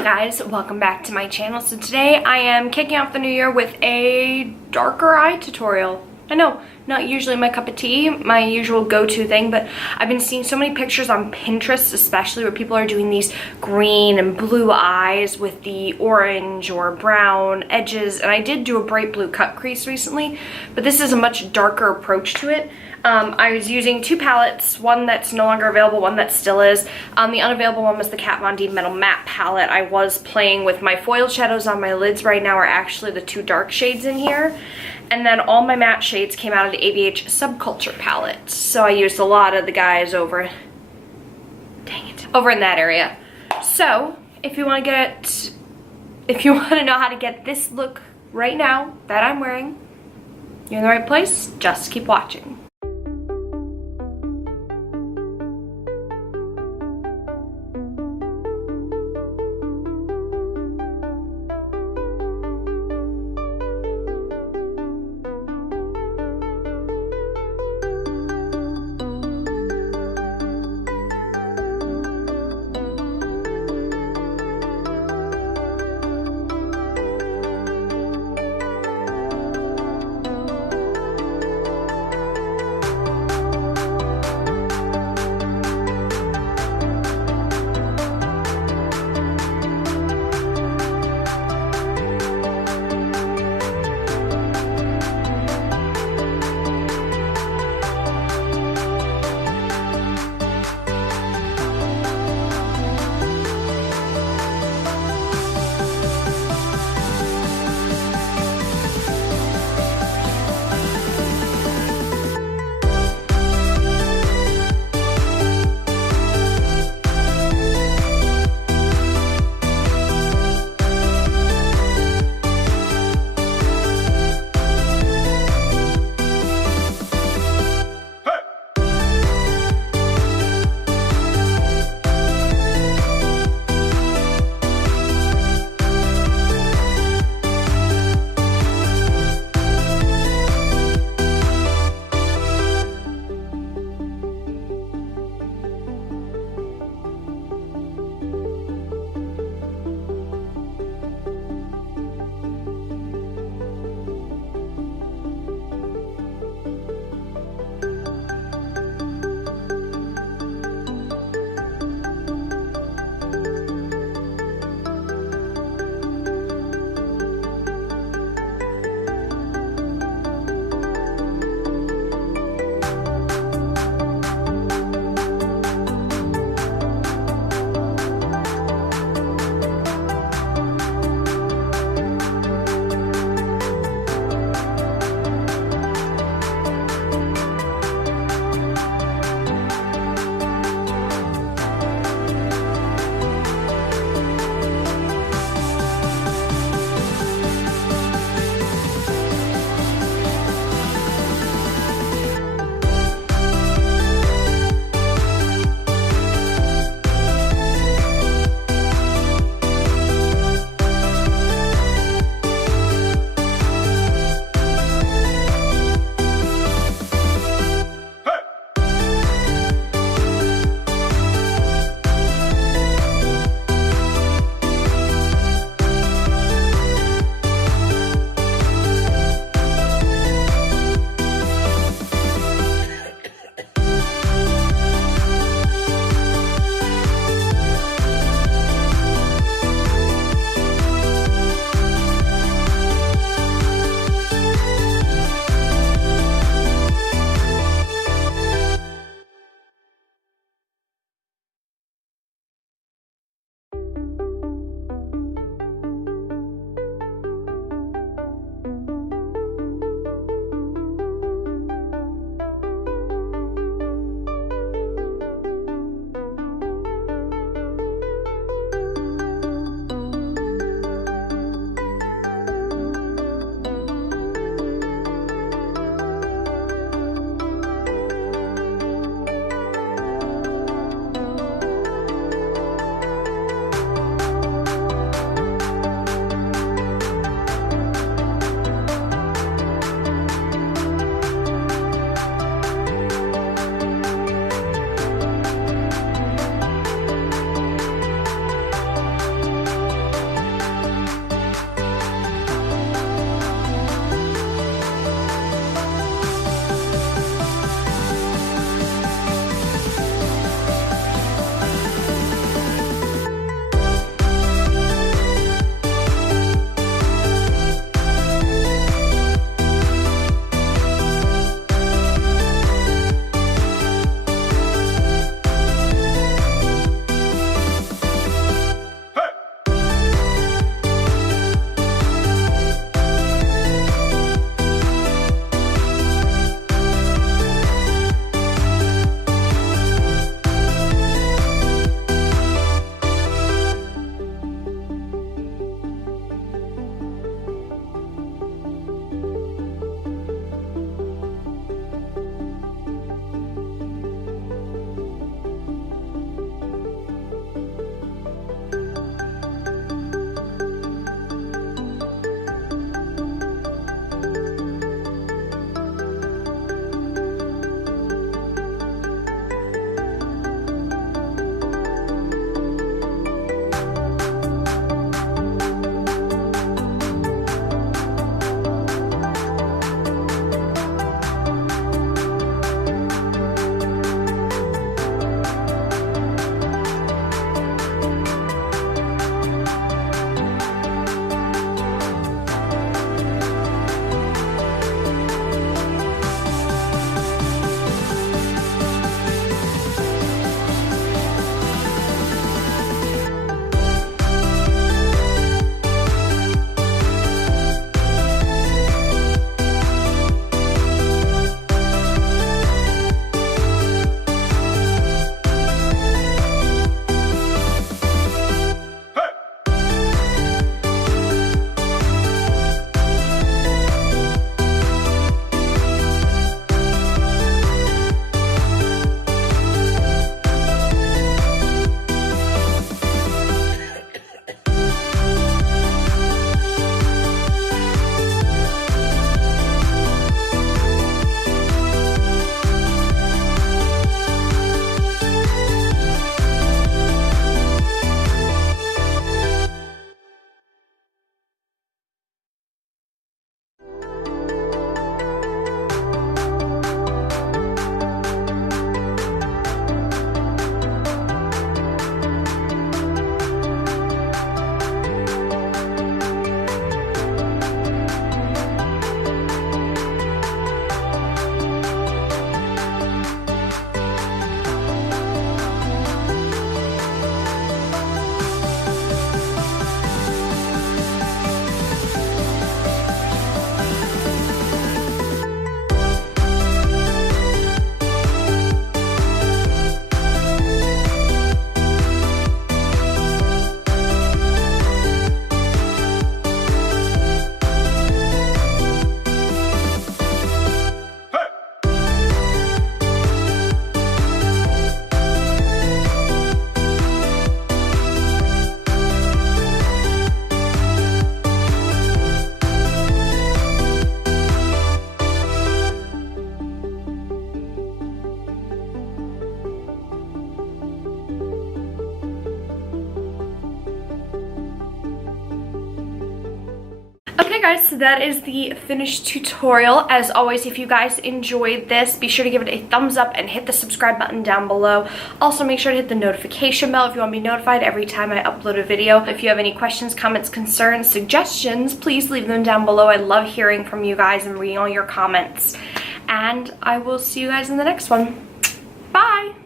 Hey guys, welcome back to my channel. So today I am kicking off the new year with a darker eye tutorial. I know, not usually my cup of tea, my usual go-to thing, but I've been seeing so many pictures on Pinterest especially where people are doing these green and blue eyes with the orange or brown edges, and I did do a bright blue cut crease recently, but this is a much darker approach to it. I was using two palettes, one that's no longer available, one that still is. The unavailable one was the Kat Von D Metal Matte palette. I was playing with my foil shadows on my lids. Right now are actually the two dark shades in here. And then all my matte shades came out of the ABH Subculture palette. So I used a lot of the guys over in that area. So if you want to know how to get this look right now that I'm wearing, you're in the right place. Just keep watching. Okay guys, so that is the finished tutorial. As always, if you guys enjoyed this, be sure to give it a thumbs up and hit the subscribe button down below. Also, make sure to hit the notification bell if you want to be notified every time I upload a video. If you have any questions, comments, concerns, suggestions, please leave them down below. I love hearing from you guys and reading all your comments. And I will see you guys in the next one. Bye!